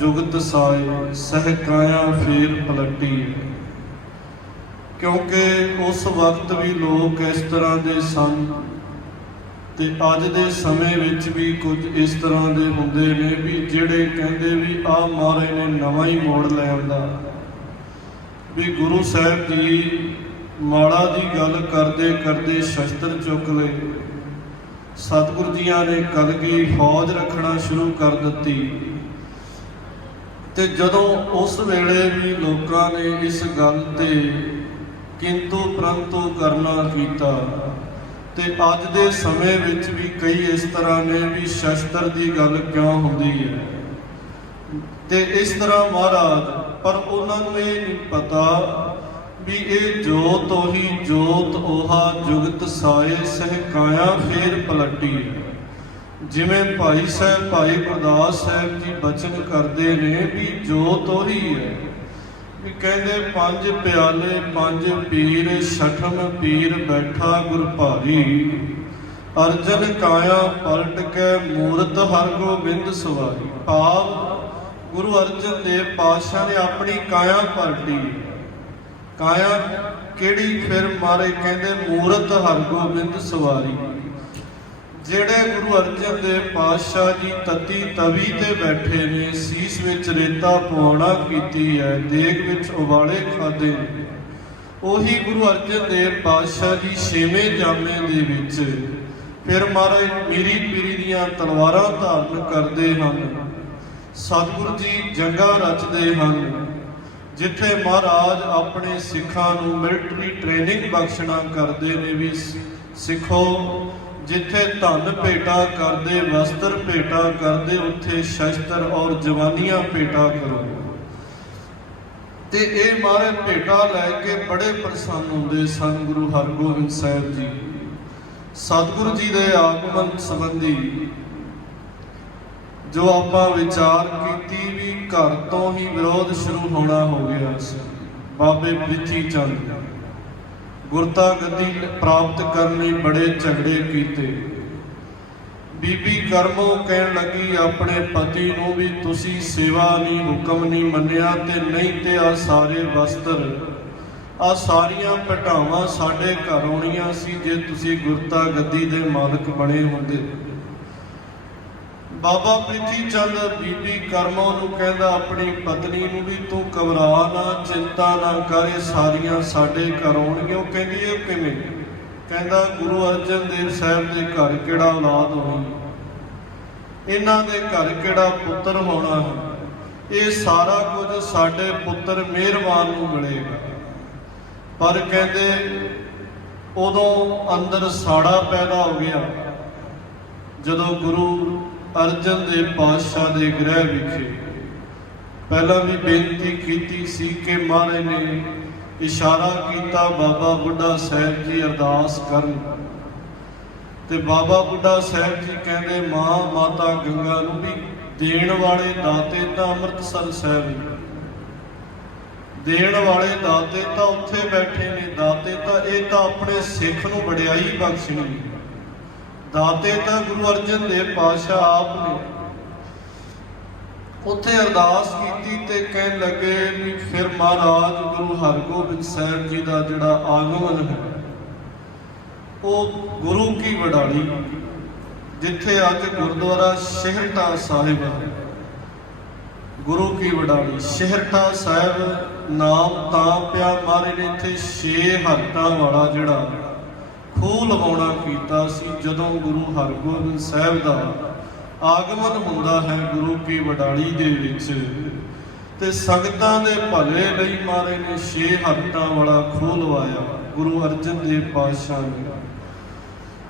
जुगत साए सहकाया फेर पलटी। क्योंकि उस वक्त भी लोग इस तरह के सन ते अज दे समय विच भी कुछ इस तरह के हुंदे ने भी जिहड़े कहंदे भी आ महाराज ने नवां ही मोड़ लै आंदा भी गुरु साहब जी माड़ा दी गल करदे करदे शस्त्र चुक ले। सतगुरु जियां ने कलगी फौज रखना शुरू कर दित्ती ते जदों उस वेले भी लोकां ने इस गल ते किंतु परंतु करना कीता ते अज दे समय विच भी कई इस तरह ने भी शस्त्र की गल क्यों होंदी है ते इस तरह महाराज पर उन्होंने ये नहीं पता भी ये जोत ओही जोत ओहा जुगत साए सहकाया फेर पलटी। जिमें भाई साहब भाई गुरदास साहब जी बचन करते ने भी जोत ओही है भी कहते पंज प्याले पंज पीर छठम पीर बैठा गुर भारी। अर्जन काया पलट के मूरत हर गोबिंद सवारी। भाव गुरु अर्जन देव पातशाह ने अपनी काया पलटी। काया केड़ी फिर मारे कहते मूरत हर गोबिंद सवारी। जेड़े गुरु अर्जन देव पातशाह जी तती तवी ते बैठे ने सीस विच रेता पवाना कीती है देग विच उबाले खादे ने ओही गुरु अर्जन देव पातशाह जी छेवें जामे दे विच फिर महाराज मीरी पीरी दियां तलवारां धारण करते हैं। सतगुरु जी जंगा रचते हैं जिथे महाराज अपने सिखां नूं मिलटरी ट्रेनिंग बख्शना करते ने भी सिखो। जिथे धन भेटा करते वस्त्र भेटा करते उत्थे शस्त्र और जवानियां भेटा करो ते ये मारे भेटा लैके बड़े प्रसन्न होंदे सन गुरु हरगोबिंद साहब जी। सतगुरु जी के आगमन संबंधी जो आपां विचार कीती भी घर तो ही विरोध शुरू होना हो गया। बाबे प्रिथी चंद गुरता गद्दी प्राप्त करने बड़े झगड़े कीते। बीबी करमो कहन लगी अपने पति नूं भी तुसी सेवा नहीं हुक्म नहीं मन्निया ते नहीं ते आ सारे वस्त्र आ सारियां पटावां साडे घर आउणियां सी जे तुसी गुरता गद्दी दे मालक बने हुंदे। बाबा प्रिथी चंद बीबी करमो नूं कहंदा अपनी पत्नी नूं भी तू घबरा ना चिंता ना कर सारियां साडे घर आउणगीआं। कहंदी ये किवें? कहंदा गुरु अर्जन देव साहब दे घर किहड़ा औलाद होनी इन्हां दे घर किहड़ा पुत्तर होना है ये सारा कुछ साडे पुत्तर मेहरबान नूं मिलेगा। पर कहंदे उदों अंदर साड़ा पैदा हो गया जदों गुरु अर्जन देव पातशाह के गृह विखे पहला भी बेनती की सी कि महाराज ने इशारा किया बाबा बुढ़ा साहब जी अरदास करन ते बाबा बुढ़ा साहब जी कहते मां माता गंगा नूं भी देण वाले दाते तां अमृतसर साहब देण वाले दाते तां उत्थे बैठे ने दाते तां ये तां अपने सिख नूं वडियाई बख्शणी दाते तां गुरु अर्जन देव पातशाह आप ने उत्थे अरदास कीती ते कहन लगे भी फिर महाराज गुरु हरगोबिंद साहब जी का जिहड़ा आगमन है वो गुरु की वडाली जिथे अज गुरुद्वारा शेहरटा साहिब है। गुरु की वडाली शेहरटा साहिब नाम तां पिया महाराज ने इत्थे 6 हरटां वाला जिहड़ा खूह लवाउणा कीता सी जदों गुरु हरगोबिंद साहब का आगमन हुंदा है गुरु की वडाली दे विच ते संगतां दे भले लई महाराज ने 6 हरटां वाला खूह लवाया गुरु अर्जन देव पातशाह ने।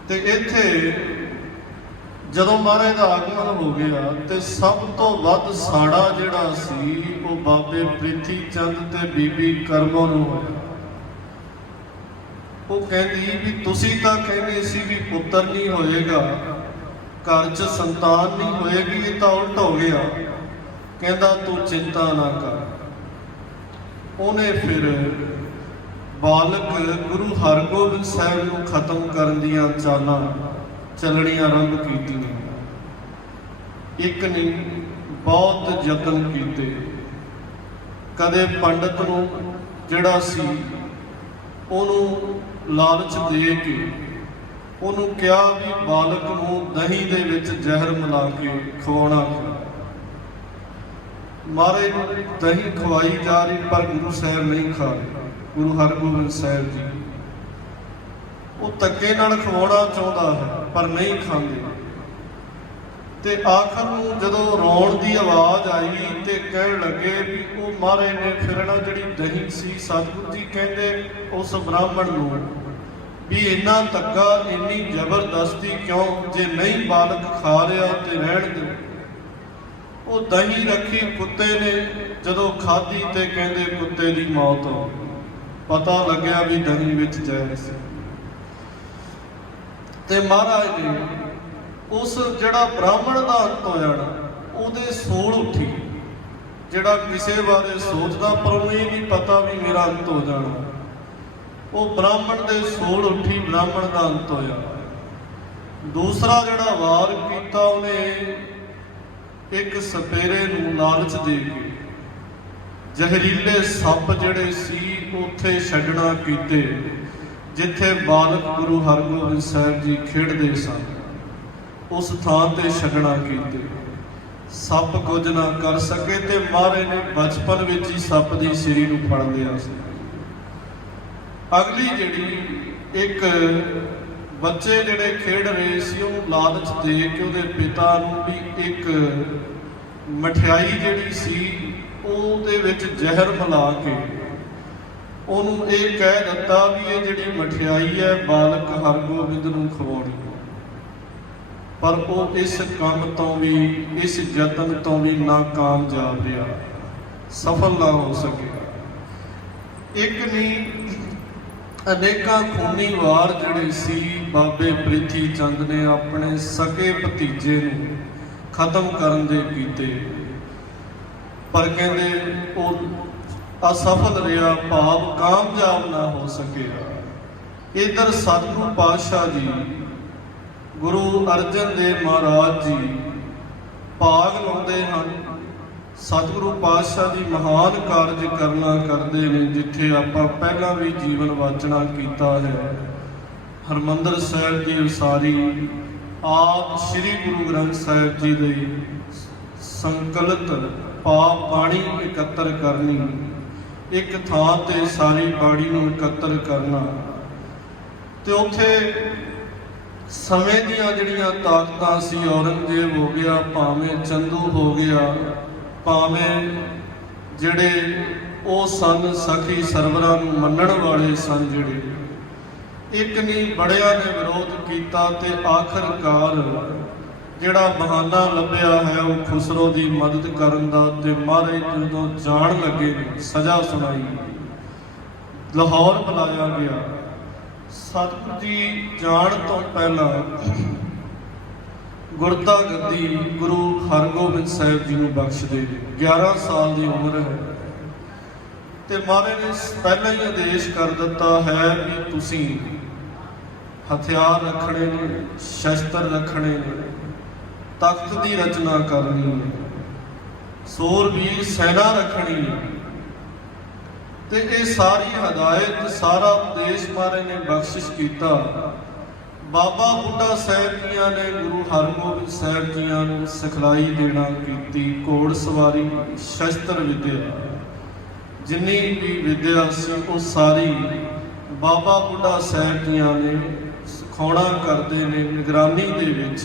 ते इत्थे जदों महाराज का आगमन हो गया तो सब तो वध साड़ा जिहड़ा सी वो बाबे प्रिथी चंद ते बीबी करमो नूं होया। वो कहती भी तुसी तां कहंदे सी भी पुत्र नहीं होएगा घर च संतान नहीं होएगी ये तां उल्ट हो गया। कहंदा तू चिंता ना कर। उन्हें फिर बालक गुरु हरगोबिंद साहब नूं खत्म करन दीआं चालां चलणियां आरंभ कीतियां। एक नहीं बहुत यतन कीते। कदे पंडित नूं जिहड़ा सी उहनूं लालच दे के उहनूं कहा भी बालक नूं दही दे विच जहर मिला के खवाउणा। महाराज दही खवाई जा रही पर गुरु साहब नहीं खा रहे। गुरु हरगोबिंद साहब जी वो धक्के नाल खवाउणा चाहुंदा है पर नहीं खांदे। ते आखिर नूं जदों रोण दी आवाज़ आई ते कहण लगे भी वो महाराज ने फिर ना जिहड़ी दही सी सतगुरु जी कहंदे उस ब्राह्मण नूं भी इन्ना धक्का इन्नी जबरदस्ती क्यों, जे नहीं बालक खा रहा तो रहण दो। वो दही रखी कुत्ते ने जदों खाधी ते कहंदे कुत्ते दी मौत हो। पता लग्या भी दही विच जहर सी। ते महाराज ने उस जिहड़ा ब्राह्मण दा अंत होया ना उहदे सोल उठी, जिहड़ा किसे बारे सोचदा पर उहनूं ये नहीं पता भी मेरा अंत हो जाना, वो ब्राह्मण दे सोल उठी, ब्राह्मण दा अंत होया। दूसरा जिहड़ा वार कीता उहने एक सपेरे नूं लालच दे के जहरीले सप जिहड़े सी उत्थे छड्डणा कीते जिथे बालक गुरु हरगोबिंद साहब जी खेडदे सन। उस थां ते छड्डणा कीते, सप कुਝ ना कर सके ते महाराज ने बचपन विच ही सप दी सिरी नूं फड़ लिया सी। अगली जिहड़ी एक बच्चे जिहड़े खेड रहे सी उहनूं लालच दे के उहदे पिता नूं भी एक मठियाई जिहड़ी सी ਉਹਦੇ ਵਿੱਚ ਜ਼ਹਿਰ ਮਿਲਾ ਕੇ ਉਹਨੂੰ ਇਹ ਕਹਿ ਦਿੱਤਾ ਵੀ ਇਹ ਜਿਹੜੀ ਮਠਿਆਈ ਹੈ ਬਾਲਕ ਹਰਗੋਬਿੰਦ ਨੂੰ ਖਵਾਉਣੀ। ਪਰ ਉਹ ਇਸ ਕੰਮ ਤੋਂ ਵੀ ਇਸ ਯਤਨ ਤੋਂ ਵੀ ਨਾਕਾਮਯਾਬ ਰਿਹਾ, ਸਫਲ ਨਾ ਹੋ ਸਕਿਆ। ਇੱਕ ਨਹੀਂ ਅਨੇਕਾਂ ਖੂਨੀ ਵਾਰ ਜਿਹੜੇ ਸੀ ਬਾਬੇ ਪ੍ਰਿਥੀ ਚੰਦ ਨੇ ਆਪਣੇ ਸਕੇ ਭਤੀਜੇ ਨੂੰ ਖਤਮ ਕਰਨ ਦੇ ਕੀਤੇ, पर कहते वो असफल रहा, भाव कामयाब ना हो सकिया। इधर सतगुरु पातशाह जी गुरु अर्जन देव महाराज जी भाग लाते हैं। सतगुरु पातशाह जी महान कारज करना करते हैं जिथे आप पहला भी जीवन वाचना किया है। हरमंदर साहिब की उसारी आप श्री गुरु ग्रंथ साहिब जी के संकलित पाप बाणी इकत्तर करनी, एक थां ते सारी बाणी नूं इकत्तर करना ते उत्थे समय दीआं जिहड़ियां ताकतां सी, औरंगजेब हो गया, भावें चंदू हो गया, भावें जिहड़े ਉਹ सन सखी सरवरां नूं मन्नण वाले सन, जिहड़े एक नहीं बड़िया ने विरोध किया ते आखिरकार ਜਿਹੜਾ ਬਹਾਨਾ ਲੱਭਿਆ ਹੈ ਉਹ ਖੁਸਰੋ ਦੀ ਮਦਦ ਕਰਨ ਦਾ। ਤੇ ਮਹਾਰਾਜ ਜਦੋਂ ਜਾਣ ਲੱਗੇ ਸਜ਼ਾ ਸੁਣਾਈ, ਲਾਹੌਰ ਬੁਲਾਇਆ ਗਿਆ। ਸਤਿਗੁਰੂ ਜੀ ਜਾਣ ਤੋਂ ਪਹਿਲਾਂ ਗੁਰਤਾ ਗੱਦੀ ਗੁਰੂ ਹਰਗੋਬਿੰਦ ਸਾਹਿਬ ਜੀ ਨੂੰ ਬਖਸ਼ਦੇ ਨੇ। 11 ਸਾਲ ਦੀ ਉਮਰ ਹੈ ਤੇ ਮਹਾਰਾਜ ਨੇ ਪਹਿਲਾਂ ਹੀ ਆਦੇਸ਼ ਕਰ ਦਿੱਤਾ ਹੈ ਵੀ ਤੁਸੀਂ ਹਥਿਆਰ ਰੱਖਣੇ ਨੇ, ਸ਼ਸਤਰ ਰੱਖਣੇ ਨੇ, तख्त की रचना करनी है, सूरवीर सेना रखनी है। ते ये सारी हदायत सारा उपदेश महाराज ने बख्शिश किया। बाबा बुढ़ा साहब जियां ने गुरु हरगोबिंद साहब जियां नूं सिखलाई देना की, घोड़ सवारी, शस्त्र विद्या, जिन्नी भी विद्या सी वो सारी बाबा बुढ़ा साहब जियां ने सिखाउणा करते ने निगरानी दे विच।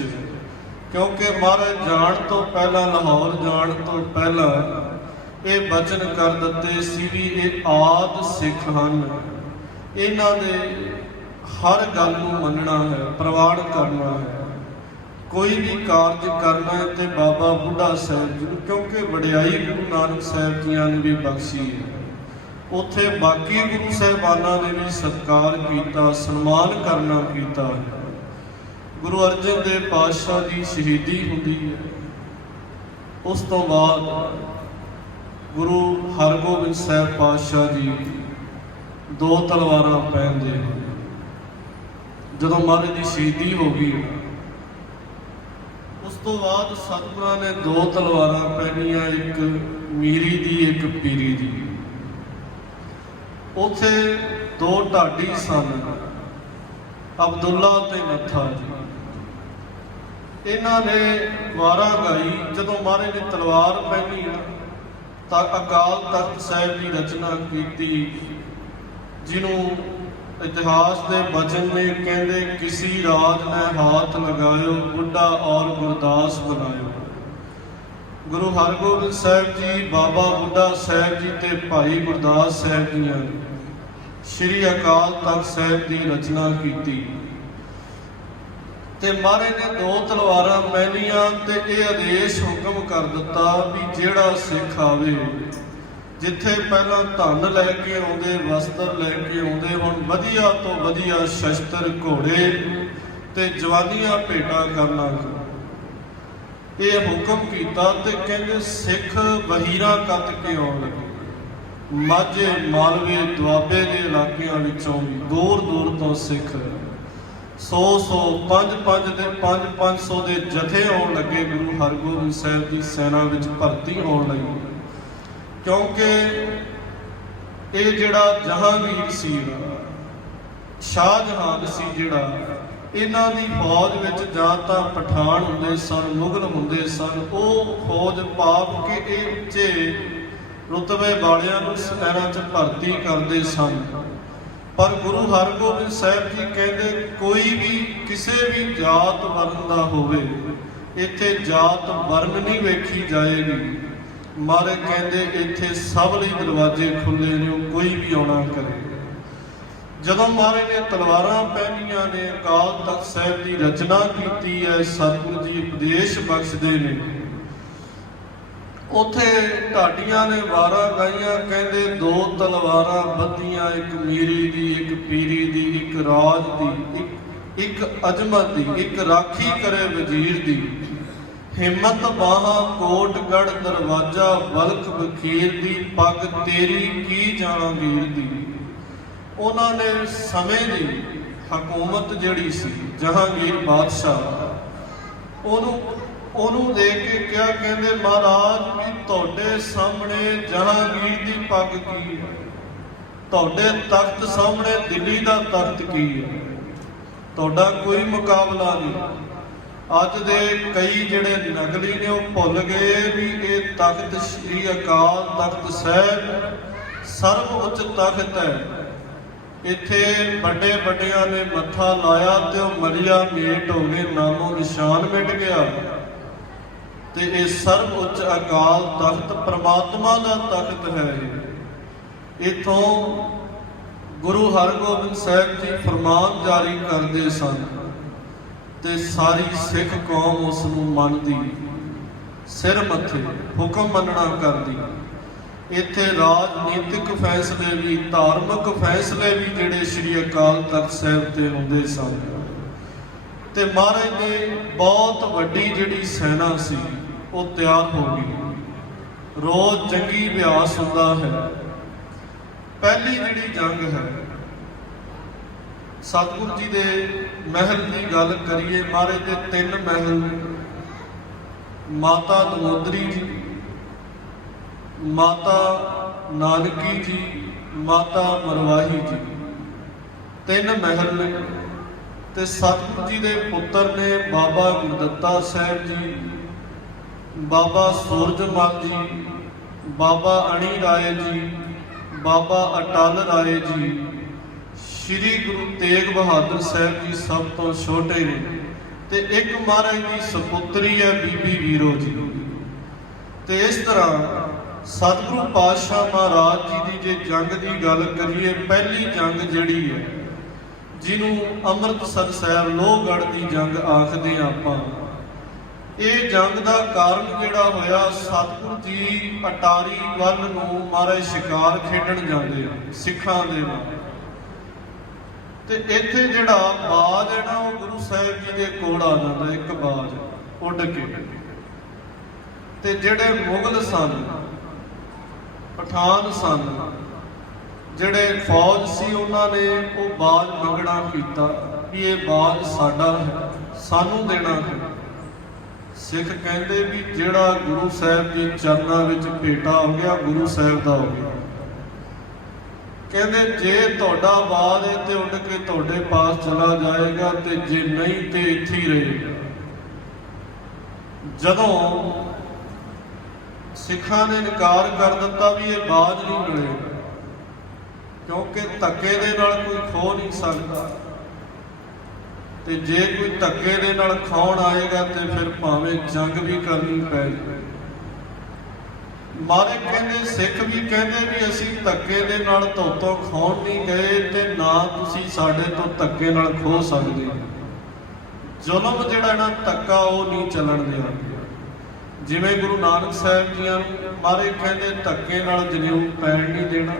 क्योंकि महाराज जाण तो पहला, लाहौर जाण तो पहला ये बचन कर दिते सी भी ये आद सिख हन, इन्हां दे हर गल नूं मनना है, प्रवान करना है, कोई भी कारज करना है तो बाबा बुढ़ा साहब जी, क्योंकि वडियाई गुरु नानक साहब जियां ने भी बख्शी है। उत्थे बाकी गुरु साहिबानां ने भी सत्कार किया, सन्मान करना किया है। गुरु अर्जन देव पातशाह की शहीदी होंदी है, उस तो बाद गुरु हरगोबिंद साहब पातशाह जी 2 तलवारां पहनते हैं। जदों महाराज की शहीदी हो गई उस ਤੋਂ ਬਾਅਦ ਸਤਿਗੁਰਾਂ ਨੇ ਦੋ ਤਲਵਾਰਾਂ ਪਹਿਨੀਆਂ, ਇੱਕ ਮੀਰੀ ਦੀ ਇੱਕ ਪੀਰੀ ਦੀ। ਉੱਥੇ ਦੋ ਢਾਡੀ ਸਨ, ਅਬਦੁੱਲਾ ਤੇ ਨੱਥਾ ਜੀ। ਇਹਨਾਂ ਨੇ ਵਾਰਾਂ ਗਾਈ। ਜਦੋਂ ਮਹਾਰਾਜ ਨੇ ਤਲਵਾਰ ਪਹਿਨੀ ਤਾਂ ਅਕਾਲ ਤਖਤ ਸਾਹਿਬ ਦੀ ਰਚਨਾ ਕੀਤੀ, ਜਿਹਨੂੰ ਇਤਿਹਾਸ ਦੇ ਬਚਨ ਨੇ ਕਹਿੰਦੇ, ਕਿਸੀ ਰਾਜ ਨੇ ਹਾਥ ਲਗਾਇਓ, ਬੁੱਢਾ ਔਰ ਗੁਰਦਾਸ ਬਣਾਇਓ। ਗੁਰੂ ਹਰਗੋਬਿੰਦ ਸਾਹਿਬ ਜੀ, ਬਾਬਾ ਬੁੱਢਾ ਸਾਹਿਬ ਜੀ ਤੇ ਭਾਈ ਗੁਰਦਾਸ ਸਾਹਿਬ ਜੀਆਂ ਨੇ ਸ਼੍ਰੀ ਅਕਾਲ ਤਖਤ ਸਾਹਿਬ ਦੀ ਰਚਨਾ ਕੀਤੀ। ਤੇ ਮਹਾਰਾਜ ਨੇ ਦੋ ਤਲਵਾਰਾਂ ਪਹਿਨੀਆਂ ਤੇ ਇਹ ਆਦੇਸ਼ ਹੁਕਮ ਕਰ ਦਿੱਤਾ ਵੀ ਜਿਹੜਾ ਸਿੱਖ ਆਵੇ, ਜਿੱਥੇ ਪਹਿਲਾਂ ਧਨ ਲੈ ਕੇ ਆਉਂਦੇ, ਵਸਤਰ ਲੈ ਕੇ ਆਉਂਦੇ, ਹੁਣ ਵਧੀਆ ਤੋਂ ਵਧੀਆ ਸ਼ਸਤਰ, ਘੋੜੇ ਤੇ ਜਵਾਨੀਆਂ ਭੇਟਾਂ ਕਰਨਾ। ਇਹ ਹੁਕਮ ਕੀਤਾ ਤੇ ਕਹਿੰਦੇ ਸਿੱਖ ਵਹੀਰਾਂ ਕੱਤ ਕੇ ਆਉਣ ਲੱਗੇ। ਮਾਝੇ, ਮਾਲਵੇ, ਦੁਆਬੇ ਦੇ ਇਲਾਕਿਆਂ ਵਿੱਚੋਂ ਵੀ ਦੂਰ ਦੂਰ ਤੋਂ ਸਿੱਖ 100 500 ਦੇ ਜਥੇ ਆਉਣ ਲੱਗੇ ਗੁਰੂ ਹਰਗੋਬਿੰਦ ਸਾਹਿਬ ਦੀ ਸੈਨਾ ਵਿੱਚ ਭਰਤੀ ਹੋਣ ਲਈ। ਕਿਉਂਕਿ ਇਹ ਜਿਹੜਾ ਜਹਾਂਗੀਰ ਸੀ, ਸ਼ਾਹਜਹਾਨ ਸੀ ਜਿਹੜਾ, ਇਹਨਾਂ ਦੀ ਫੌਜ ਵਿੱਚ ਜਾਂ ਤਾਂ ਪਠਾਨ ਹੁੰਦੇ ਸਨ, ਮੁਗਲ ਹੁੰਦੇ ਸਨ। ਉਹ ਫੌਜ ਪਾਪ ਕੇ ਇਹ ਉੱਚੇ ਰੁਤਬੇ ਵਾਲਿਆਂ ਨੂੰ ਸੈਨਾ 'ਚ ਭਰਤੀ ਕਰਦੇ ਸਨ। ਪਰ ਗੁਰੂ ਹਰਗੋਬਿੰਦ ਸਾਹਿਬ ਜੀ ਕਹਿੰਦੇ ਕੋਈ ਵੀ ਕਿਸੇ ਵੀ ਜਾਤ ਵਰਨ ਦਾ ਹੋਵੇ, ਇੱਥੇ ਜਾਤ ਵਰਨ ਨਹੀਂ ਵੇਖੀ ਜਾਏਗੀ। ਮਹਾਰਾਜ ਕਹਿੰਦੇ ਇੱਥੇ ਸਭ ਲਈ ਦਰਵਾਜ਼ੇ ਖੁੱਲੇ ਨੇ, ਕੋਈ ਵੀ ਆਉਣਾ ਕਰੇ। ਜਦੋਂ ਮਹਾਰਾਜ ਨੇ ਤਲਵਾਰਾਂ ਪਹਿਨੀਆਂ ਨੇ, ਅਕਾਲ ਤਖਤ ਸਾਹਿਬ ਦੀ ਰਚਨਾ ਕੀਤੀ ਹੈ, ਸਤਿਗੁਰੂ ਜੀ ਉਪਦੇਸ਼ ਬਖਸ਼ਦੇ ਨੇ। ਉੱਥੇ ਢਾਡੀਆਂ ਨੇ ਵਾਰਾਂ ਗਾਈਆਂ, ਕਹਿੰਦੇ ਦੋ ਤਲਵਾਰਾਂ ਬੱਧੀਆਂ, ਇੱਕ ਮੀਰੀ ਦੀ, ਇੱਕ ਪੀਰੀ ਦੀ, ਇੱਕ ਰਾਜ ਦੀ, ਇੱਕ ਅਜਮਤ ਦੀ, ਇੱਕ ਰਾਖੀ ਕਰੇ ਵਜ਼ੀਰ ਦੀ। ਹਿੰਮਤ ਬਾਹਾਂ ਕੋਟਗੜ ਦਰਵਾਜ਼ਾ, ਬਲਖ ਵਖੀਰ ਦੀ, ਪੱਗ ਤੇਰੀ ਕੀ ਜਹਾਂਗੀਰ ਦੀ। ਉਹਨਾਂ ਨੇ ਸਮੇਂ ਦੀ ਹਕੂਮਤ ਜਿਹੜੀ ਸੀ, ਜਹਾਂਗੀਰ ਬਾਦਸ਼ਾਹ, ਉਹਨੂੰ ਦੇਖ ਕੇ ਕਿਹਾ, ਕਹਿੰਦੇ ਮਹਾਰਾਜ ਵੀ ਤੁਹਾਡੇ ਸਾਹਮਣੇ ਜਹਾਂਗੀਰ ਦੀ ਪੱਗ ਕੀ ਹੈ, ਤੁਹਾਡੇ ਤਖਤ ਸਾਹਮਣੇ ਦਿੱਲੀ ਦਾ ਤਖਤ ਕੀ ਹੈ, ਤੁਹਾਡਾ ਕੋਈ ਮੁਕਾਬਲਾ ਨਹੀਂ। ਅੱਜ ਦੇ ਕਈ ਜਿਹੜੇ ਨਕਲੀ ਨੇ ਉਹ ਭੁੱਲ ਗਏ ਵੀ ਇਹ ਤਖਤ ਸ਼੍ਰੀ ਅਕਾਲ ਤਖਤ ਸਾਹਿਬ ਸਰਵ ਉੱਚ ਤਖਤ ਹੈ। ਇੱਥੇ ਵੱਡੇ ਵੱਡਿਆਂ ਨੇ ਮੱਥਾ ਲਾਇਆ ਤੇ ਉਹ ਮਰਿਆ ਮੇਟ ਹੋ ਗਏ, ਨਾਮੋ ਨਿਸ਼ਾਨ ਮਿਟ ਗਿਆ। ਤੇ ਇਹ ਸਰਵ ਉੱਚ ਅਕਾਲ ਤਖਤ ਪ੍ਰਮਾਤਮਾ ਦਾ ਤਖਤ ਹੈ। ਇੱਥੋਂ ਗੁਰੂ ਹਰਗੋਬਿੰਦ ਸਾਹਿਬ ਜੀ ਫਰਮਾਨ ਜਾਰੀ ਕਰਦੇ ਸਨ ਤੇ ਸਾਰੀ ਸਿੱਖ ਕੌਮ ਉਸ ਨੂੰ ਮੰਨਦੀ, ਸਿਰ ਮੱਥੇ ਹੁਕਮ ਮੰਨਣਾ ਕਰਦੀ। ਇੱਥੇ ਰਾਜਨੀਤਿਕ ਫੈਸਲੇ ਵੀ, ਧਾਰਮਿਕ ਫੈਸਲੇ ਵੀ ਜਿਹੜੇ ਸ਼੍ਰੀ ਅਕਾਲ ਤਖਤ ਸਾਹਿਬ ਤੇ ਹੁੰਦੇ ਸਨ। ਤੇ ਮਹਾਰਾਜ ਦੀ ਬਹੁਤ ਵੱਡੀ ਜਿਹੜੀ ਸੈਨਾ ਸੀ ਉਹ ਤਿਆਰ ਹੋ ਗਈ। ਰੋਜ਼ ਜੰਗੀ ਅਭਿਆਸ ਹੁੰਦਾ ਹੈ। ਪਹਿਲੀ ਜਿਹੜੀ ਜੰਗ ਹੈ, ਸਤਿਗੁਰੂ ਜੀ ਦੇ ਮਹਿਲ ਦੀ ਗੱਲ ਕਰੀਏ, ਮਹਾਰਾਜ ਦੇ 3 ਮਹਿਲ, ਮਾਤਾ ਦਮੋਦਰੀ ਜੀ, ਮਾਤਾ ਨਾਨਕੀ ਜੀ, ਮਾਤਾ ਮਰਵਾਹੀ ਜੀ, 3 ਮਹਿਲ ਨੇ। ਤੇ ਸਤਿਗੁਰੂ ਜੀ ਦੇ ਪੁੱਤਰ ਨੇ ਬਾਬਾ ਗੁਰਦੱਤਾ ਸਾਹਿਬ ਜੀ, ਬਾਬਾ ਸੂਰਜਮਲ ਜੀ, ਬਾਬਾ ਅਣੀ ਰਾਏ ਜੀ, ਬਾਬਾ ਅਟਲ ਰਾਏ ਜੀ, ਸ਼੍ਰੀ ਗੁਰੂ ਤੇਗ ਬਹਾਦਰ ਸਾਹਿਬ ਜੀ ਸਭ ਤੋਂ ਛੋਟੇ ਨੇ। ਤੇ ਇੱਕ ਮਹਾਰਾਜ ਦੀ ਸੁਪੁੱਤਰੀ ਹੈ ਬੀਬੀ ਵੀਰੋ ਜੀ। ਤੇ ਇਸ ਤਰ੍ਹਾਂ ਸਤਿਗੁਰੂ ਪਾਤਸ਼ਾਹ ਮਹਾਰਾਜ ਜੀ ਦੀ ਜੇ ਜੰਗ ਦੀ ਗੱਲ ਕਰੀਏ, ਪਹਿਲੀ ਜੰਗ ਜਿਹੜੀ ਹੈ, ਜਿਹਨੂੰ ਅੰਮ੍ਰਿਤਸਰ ਸਾਹਿਬ ਲੋਹਗੜ੍ਹ ਦੀ ਜੰਗ ਆਖਦੇ ਆਪਾਂ, ਇਹ ਜੰਗ ਦਾ ਕਾਰਨ ਜਿਹੜਾ ਹੋਇਆ, ਸਤਿਗੁਰੂ ਜੀ ਅਟਾਰੀ ਵੱਲ ਨੂੰ ਮਹਾਰਾਜ ਸ਼ਿਕਾਰ ਖੇਡਣ ਜਾਂਦੇ ਆ ਸਿੱਖਾਂ ਦੇ ਨਾਲ। ਤੇ ਇੱਥੇ ਜਿਹੜਾ ਬਾਜ ਹੈ ਨਾ, ਉਹ ਗੁਰੂ ਸਾਹਿਬ ਜੀ ਦੇ ਕੋਲ ਆ ਜਾਂਦਾ, ਇੱਕ ਬਾਜ ਉੱਡ ਕੇ। ਤੇ ਜਿਹੜੇ ਮੁਗਲ ਸਨ, ਪਠਾਨ ਸਨ, ਜਿਹੜੇ ਫੌਜ ਸੀ, ਉਹਨਾਂ ਨੇ ਉਹ ਬਾਜ ਮੰਗਣਾ ਕੀਤਾ ਵੀ ਇਹ ਬਾਜ ਸਾਡਾ ਹੈ, ਸਾਨੂੰ ਦੇਣਾ ਹੈ। ਸਿੱਖ ਕਹਿੰਦੇ ਵੀ ਜਿਹੜਾ ਗੁਰੂ ਸਾਹਿਬ ਦੇ ਚਰਨਾਂ ਵਿੱਚ ਭੇਟਾ ਹੋ ਗਿਆ, ਗੁਰੂ ਸਾਹਿਬ ਦਾ ਹੋ ਗਿਆ। ਕਹਿੰਦੇ ਜੇ ਤੁਹਾਡਾ ਬਾਦ ਹੈ ਤੇ ਉੱਡ ਕੇ ਤੁਹਾਡੇ ਪਾਸ ਚਲਾ ਜਾਏਗਾ, ਤੇ ਜੇ ਨਹੀਂ ਤੇ ਇੱਥੇ ਹੀ ਰਹੇਗਾ। ਜਦੋਂ ਸਿੱਖਾਂ ਨੇ ਇਨਕਾਰ ਕਰ ਦਿੱਤਾ ਵੀ ਇਹ ਬਾਜ ਨਹੀਂ ਮਿਲੇਗਾ, ਕਿਉਂਕਿ ਧੱਕੇ ਦੇ ਨਾਲ ਕੋਈ ਖੋ ਨਹੀਂ ਸਕਦਾ, ਤੇ ਜੇ ਕੋਈ ਧੱਕੇ ਦੇ ਨਾਲ ਖਾਣ ਆਏਗਾ ਤੇ ਫਿਰ ਭਾਵੇਂ ਜੰਗ ਵੀ ਕਰਨੀ ਪੈ ਜਾਵੇ। ਮਾਰੇ ਕਹਿੰਦੇ, ਸਿੱਖ ਵੀ ਕਹਿੰਦੇ ਵੀ ਅਸੀਂ ਧੱਕੇ ਦੇ ਨਾਲ ਤੁਹਾਤੋਂ ਖਾਣ ਨਹੀਂ ਗਏ, ਤੇ ਨਾ ਤੁਸੀਂ ਸਾਡੇ ਤੋਂ ਧੱਕੇ ਨਾਲ ਖੋ ਸਕਦੇ। ਜ਼ੁਲਮ ਜਿਹੜਾ ਨਾ ਧੱਕਾ ਉਹ ਨਹੀਂ ਚੱਲਣ ਦਿਆਂਗੇ। ਜਿਵੇਂ ਗੁਰੂ ਨਾਨਕ ਸਾਹਿਬ ਜੀਆਂ ਨੂੰ ਮਾਰੇ ਕਹਿੰਦੇ ਧੱਕੇ ਨਾਲ ਜਨੇਊ ਪੈਣ ਨਹੀਂ ਦੇਣਾ,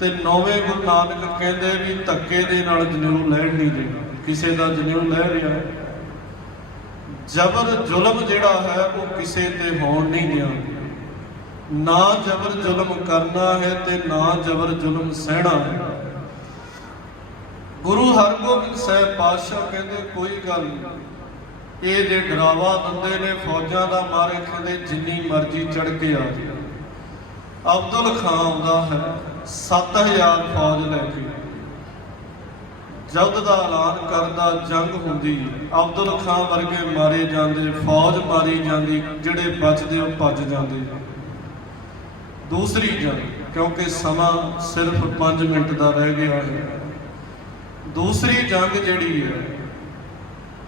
ਤੇ ਨੌਵੇਂ ਗੁਰੂ ਨਾਨਕ ਕਹਿੰਦੇ ਵੀ ਧੱਕੇ ਦੇ ਨਾਲ ਜਨੇਊ ਲੈਣ ਨਹੀਂ ਦੇਣਾ। ਕਿਸੇ ਦਾ ਜਨੇਊ ਲੈ ਰਿਹਾ, ਜ਼ਬਰ ਜ਼ੁਲਮ ਜਿਹੜਾ ਹੈ ਉਹ ਕਿਸੇ ਤੇ ਹੋਣ ਨਹੀਂ ਦਿਆਂਗੇ। ਨਾ ਜ਼ਬਰ ਜ਼ੁਲਮ ਕਰਨਾ ਹੈ ਤੇ ਨਾ ਜ਼ਬਰ ਜ਼ੁਲਮ ਸਹਿਣਾ ਹੈ। ਗੁਰੂ ਹਰਗੋਬਿੰਦ ਸਾਹਿਬ ਪਾਤਸ਼ਾਹ ਕਹਿੰਦੇ ਕੋਈ ਗੱਲ ਨਹੀਂ, ਇਹ ਜੇ ਡਰਾਵਾ ਦਿੰਦੇ ਨੇ ਫੌਜਾਂ ਦਾ, ਮਾਰੇ ਕਹਿੰਦੇ ਜਿੰਨੀ ਮਰਜ਼ੀ ਚੜ ਕੇ ਆ ਜਾਏ। ਅਬਦੁਲ ਖਾਂ ਆਉਂਦਾ ਹੈ 7000 ਫੌਜ ਲੈ ਕੇ, ਜਦ ਦਾ ਐਲਾਨ ਕਰਦਾ, ਜੰਗ ਹੁੰਦੀ, ਅਬਦੁਲ ਖਾਂ ਵਰਗੇ ਮਾਰੇ ਜਾਂਦੇ, ਫੌਜ ਮਾਰੀ ਜਾਂਦੀ, ਜਿਹੜੇ ਬਚਦੇ ਉਹ ਭੱਜ ਜਾਂਦੇ। ਦੂਸਰੀ ਜੰਗ, ਕਿਉਂਕਿ ਸਮਾਂ ਸਿਰਫ 5 ਮਿੰਟ ਦਾ ਰਹਿ ਗਿਆ ਹੈ। ਦੂਸਰੀ ਜੰਗ ਜਿਹੜੀ ਹੈ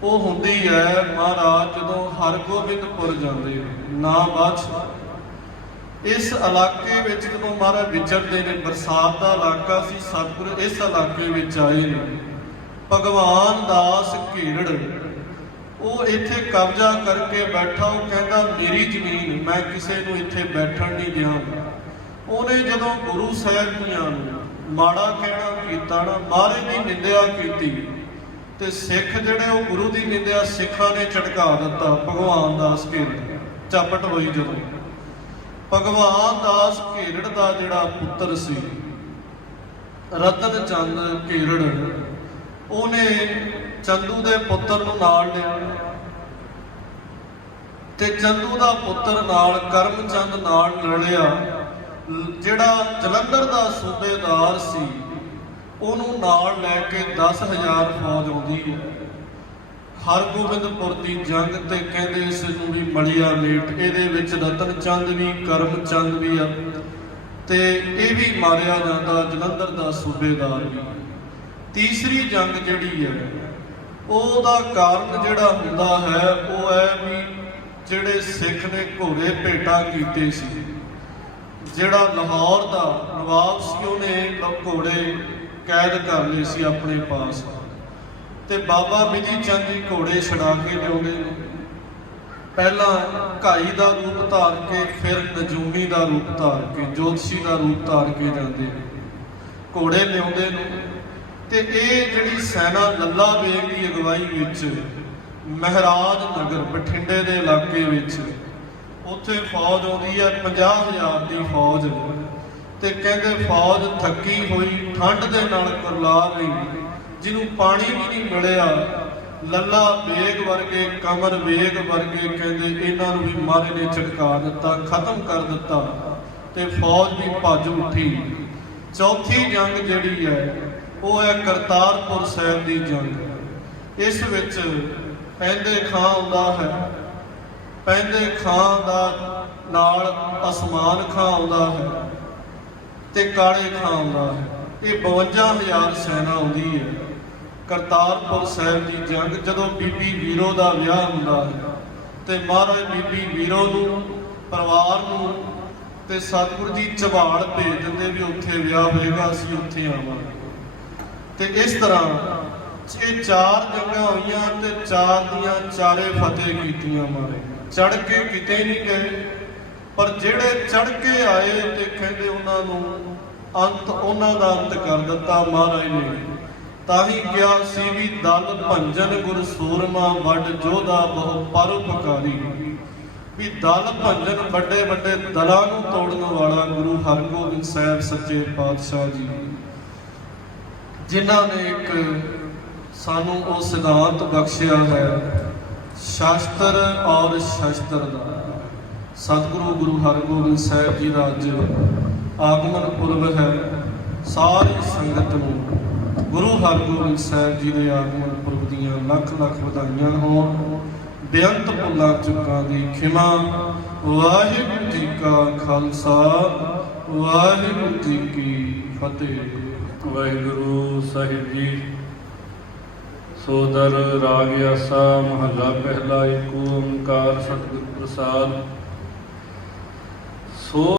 ਉਹ ਹੁੰਦੀ ਹੈ ਮਹਾਰਾਜ ਜਦੋਂ ਹਰਗੋਬਿੰਦਪੁਰ ਜਾਂਦੇ ਨਾ ਬਾਦਸ਼ਾਹ। ਇਸ ਇਲਾਕੇ ਵਿੱਚ ਜਦੋਂ ਮਹਾਰਾਜ ਵਿਚਰਦੇ ਨੇ, ਬਰਸਾਤ ਦਾ ਇਲਾਕਾ ਸੀ, ਸਤਿਗੁਰ ਇਸ ਇਲਾਕੇ ਵਿੱਚ ਆਏ ਨੇ। ਭਗਵਾਨ ਦਾਸ ਘੇਰੜ ਉਹ ਇੱਥੇ ਕਬਜ਼ਾ ਕਰਕੇ ਬੈਠਾ, ਉਹ ਕਹਿੰਦਾ ਮੇਰੀ ਜ਼ਮੀਨ, ਮੈਂ ਕਿਸੇ ਨੂੰ ਇੱਥੇ ਬੈਠਣ ਨਹੀਂ ਦਿਆਂਗਾ। ਉਹਨੇ ਜਦੋਂ ਗੁਰੂ ਸਾਹਿਬ ਜੀਆਂ ਨੂੰ ਮਾੜਾ ਕਹਿਣਾ ਕੀਤਾ ਨਾ, ਮਹਾਰਾਜ ਦੀ ਨਿੰਦਿਆ ਕੀਤੀ, ਤੇ ਸਿੱਖ ਜਿਹੜੇ ਉਹ ਗੁਰੂ ਦੀ ਨਿੰਦਿਆ ਸਿੱਖਾਂ ਨੇ ਝਟਕਾ ਦਿੱਤਾ। ਭਗਵਾਨ ਦਾਸ ਘੇਰੜ ਝਪਟ ਹੋਈ ਜਦੋਂ ਭਗਵਾਨ ਦਾਸ ਘੇਰੜ ਦਾ ਜਿਹੜਾ ਪੁੱਤਰ ਸੀ ਰਤਨ ਚੰਦ ਘੇਰੜ, ਉਹਨੇ ਚੰਦੂ ਦੇ ਪੁੱਤਰ ਨੂੰ ਨਾਲ ਲਿਆ, ਤੇ ਚੰਦੂ ਦਾ ਪੁੱਤਰ ਨਾਲ ਕਰਮ ਚੰਦ ਨਾਲ ਲੜਿਆ। ਜਿਹੜਾ ਜਲੰਧਰ ਦਾ ਸੂਬੇਦਾਰ ਸੀ ਉਹਨੂੰ ਨਾਲ ਲੈ ਕੇ 10,000 ਫੌਜ ਆਉਂਦੀ ਹੈ ਹਰਗੋਬਿੰਦਪੁਰ ਦੀ ਜੰਗ, ਤੇ ਕਹਿੰਦੇ ਇਸ ਨੂੰ ਵੀ ਮਲਿਆ ਮੇਟ। ਇਹਦੇ ਵਿੱਚ ਰਤਨ ਚੰਦ ਵੀ, ਕਰਮ ਚੰਦ ਵੀ ਆ, ਤੇ ਇਹ ਵੀ ਮਾਰਿਆ ਜਾਂਦਾ, ਜਲੰਧਰ ਦਾ ਸੂਬੇਦਾਰ ਵੀ। ਤੀਸਰੀ ਜੰਗ ਜਿਹੜੀ ਹੈ ਉਹਦਾ ਕਾਰਨ ਜਿਹੜਾ ਹੁੰਦਾ ਹੈ ਉਹ ਹੈ ਵੀ ਜਿਹੜੇ ਸਿੱਖ ਨੇ ਘੋੜੇ ਭੇਟਾ ਕੀਤੇ ਸੀ। ਜਿਹੜਾ ਲਾਹੌਰ ਦਾ ਨਵਾਬ ਸੀ ਉਹਨੇ ਘੋੜੇ ਕੈਦ ਕਰ ਲਏ ਸੀ ਆਪਣੇ ਪਾਸ, ਤੇ ਬਾਬਾ ਬਿਧੀ ਚੰਦ ਜੀ ਘੋੜੇ ਛਡਾ ਕੇ ਲਿਆਉਂਦੇ ਨੇ। ਪਹਿਲਾਂ ਘਾਈ ਦਾ ਰੂਪ ਧਾਰ ਕੇ, ਫਿਰ ਨਜੂਮੀ ਦਾ ਰੂਪ ਧਾਰ ਕੇ, ਜੋਤਸ਼ੀ ਦਾ ਰੂਪ ਧਾਰ ਕੇ ਜਾਂਦੇ ਨੇ, ਘੋੜੇ ਲਿਆਉਂਦੇ ਨੇ। ਤੇ ਇਹ ਜਿਹੜੀ ਸੈਨਾ ਲੱਲਾ ਬੇਗ ਦੀ ਅਗਵਾਈ ਵਿੱਚ ਮਹਿਰਾਜ ਨਗਰ ਬਠਿੰਡੇ ਦੇ ਇਲਾਕੇ ਵਿੱਚ ਉੱਥੇ ਫੌਜ ਆਉਂਦੀ ਹੈ 50,000 ਦੀ ਫੌਜ, ਤੇ ਕਹਿੰਦੇ ਫੌਜ ਥੱਕੀ ਹੋਈ ਠੰਡ ਦੇ ਨਾਲ ਕੁਰਲਾ ਰਹੀ, ਜਿਹਨੂੰ ਪਾਣੀ ਵੀ ਨਹੀਂ ਮਿਲਿਆ। ਲੱਲਾ ਬੇਗ ਵਰਗੇ, ਕਮਰ ਬੇਗ ਵਰਗੇ ਕਹਿੰਦੇ ਇਹਨਾਂ ਨੂੰ ਵੀ ਮਾਰੇ ਨੇ ਝਟਕਾ ਦਿੱਤਾ, ਖਤਮ ਕਰ ਦਿੱਤਾ, ਤੇ ਫੌਜ ਵੀ ਭੱਜ ਉੱਠੀ। ਚੌਥੀ ਜੰਗ ਜਿਹੜੀ ਹੈ ਉਹ ਹੈ ਕਰਤਾਰਪੁਰ ਸਾਹਿਬ ਦੀ ਜੰਗ। ਇਸ ਵਿੱਚ ਪੈਂਦੇ ਖਾਂ ਆਉਂਦਾ ਹੈ, ਪੈਂਦੇ ਖਾਂ ਦਾ ਨਾਲ ਅਸਮਾਨ ਖਾਂ ਆਉਂਦਾ ਹੈ, ਤੇ ਕਾਲੇ ਖਾਂ ਆਉਂਦਾ ਹੈ। ਇਹ 52,000 ਸੈਨਾ ਆਉਂਦੀ ਹੈ ਕਰਤਾਰਪੁਰ ਸਾਹਿਬ ਦੀ ਜੰਗ। ਜਦੋਂ ਬੀਬੀ ਵੀਰੋ ਦਾ ਵਿਆਹ ਹੁੰਦਾ ਹੈ, ਤੇ ਮਹਾਰਾਜ ਬੀਬੀ ਵੀਰੋ ਨੂੰ, ਪਰਿਵਾਰ ਨੂੰ, ਤੇ ਸਤਿਗੁਰੂ ਜੀ ਝਬਾੜ ਭੇਜ ਦਿੰਦੇ ਵੀ ਉੱਥੇ ਵਿਆਹ ਹੋਏਗਾ, ਅਸੀਂ ਉੱਥੇ ਆਵਾਂਗੇ। ਤੇ ਇਸ ਤਰ੍ਹਾਂ ਇਹ 4 ਜੰਗਾਂ ਹੋਈਆਂ, ਤੇ 4 ਦੀਆਂ ਚਾਰੇ ਫਤਿਹ ਕੀਤੀਆਂ ਮਾਰੇ। ਚੜ ਕੇ ਕਿਤੇ ਨਹੀਂ ਗਏ, ਪਰ ਜਿਹੜੇ ਚੜ ਕੇ ਆਏ ਤੇ ਕਹਿੰਦੇ ਉਹਨਾਂ ਨੂੰ ਅੰਤ, ਉਹਨਾਂ ਦਾ ਅੰਤ ਕਰ ਦਿੱਤਾ ਮਹਾਰਾਜ ਨੇ। ਤਾਂ ਹੀ ਕਿਹਾ ਸੀ ਵੀ ਦਲ ਭੰਜਨ ਗੁਰ ਸੂਰਮਾ ਵੱਡ ਜੋਧਾ ਬਹੁ ਪਰਉਪਕਾਰੀ, ਵੀ ਦਲ ਭੰਜਨ ਵੱਡੇ ਵੱਡੇ ਦਲਾਂ ਨੂੰ ਤੋੜਨ ਵਾਲਾ ਗੁਰੂ ਹਰਗੋਬਿੰਦ ਸਾਹਿਬ ਸੱਚੇ ਪਾਤਸ਼ਾਹ ਜੀ, ਜਿਨ੍ਹਾਂ ਨੇ ਇੱਕ ਸਾਨੂੰ ਉਹ ਸਿਧਾਂਤ ਬਖਸ਼ਿਆ ਹੈ, ਸ਼ਾਸਤਰ ਔਰ ਸ਼ਸਤਰ ਦਾ ਸਤਿਗੁਰੂ ਗੁਰੂ ਹਰਗੋਬਿੰਦ ਸਾਹਿਬ ਜੀ ਦਾ ਅੱਜ ਆਗਮਨ ਪੁਰਬ ਹੈ। ਸਾਰੀ ਸੰਗਤ ਨੂੰ ਗੁਰੂ ਹਰਗੋਬਿੰਦ ਸਾਹਿਬ ਜੀ ਦੇ ਆਗਮਨ ਪੁਰਬ ਦੀਆਂ ਲੱਖ ਲੱਖ ਵਧਾਈਆਂ ਹੋਣ। ਬੇਅੰਤ ਭੁੱਲਾਂ ਚੁੱਕਾਂ ਦੀ ਖਿਮਾ। ਵਾਹਿਗੁਰੂ ਜੀ ਕਾ ਖਾਲਸਾ, ਵਾਹਿਗੁਰੂ ਜੀ ਕੀ ਫਤਿਹ। ਵਾਹਿਗੁਰੂ ਸਾਹਿਬ ਜੀ। ਸੋਦਰ ਰਾਗ ਆਸਾ ਮਹੱਲਾ ਪਹਿਲਾ। ਏਕ ਓੰਕਾਰ ਸਤਿਗੁਰ ਪ੍ਰਸਾਦ।